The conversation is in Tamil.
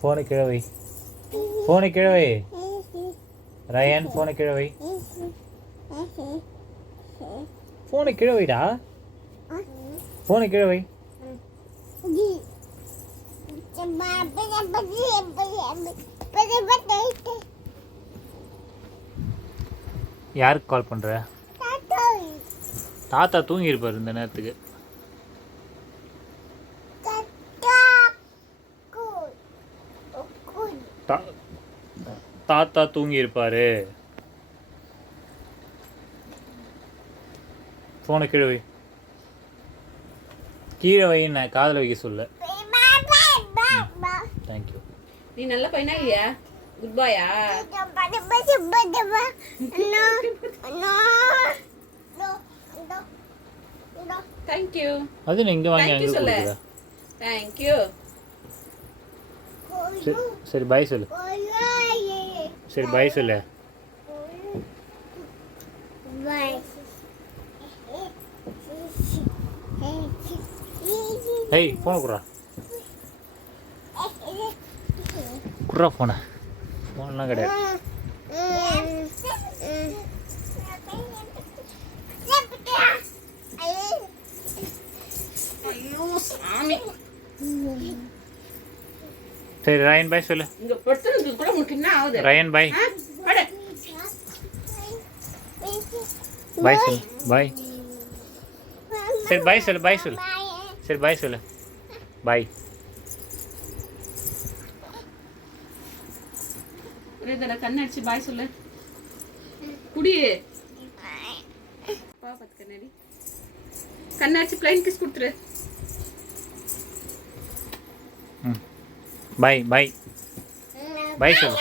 ஃபோனை கீழே வை, ஃபோனை கீழே வை ரயான், ஃபோனை கீழே வை, ஃபோனை கீழே வைடா, ஃபோனை கீழே வை. யாருக்கு கால் பண்ற? தாத்தா தூங்கி இருப்பாரு இந்த நேரத்துக்கு. தாத்தா தூங்கி இருப்பாரு. போனை கீழே வை, கீழே வைன்னு காதில் வைக்க சொல்ல. தேங்க்யூ. நீ நல்ல பையனா இல்லையா? குட் பாயா? தேங்க்யூ. அது நீ இங்கே வாங்கி அங்கே சொல்லு. கொடுக்குறா. தேங்க்யூ. சரி பாய் சொல்லு. சரி பாய் சொல்லு. ஏய் ஃபோனை குடுறா, குடுறா ஃபோனை. ஃபோன்லாம் கிடையாது. ஐயோ சாமி. சரி ரயன் பாய் சொல்லு. இங்க படுத்துறதுக்கு கூட உங்களுக்கு என்ன ஆகுது? ரயன் பாய். படு. பாய் சொல்லு. பாய். சரி பாய் சொல்லு. பாய் சொல்லு. சரி பாய் சொல்லு. பாய். ஒரே தடவை கண்ணடிச்சு பாய் சொல்லு. குடி. பாப்பா கண்ணாடி. கண்ணடிச்சு ப்ளைன் கிஸ் கொடுத்துரு. பாய் பாய் பாய் சொல்லு.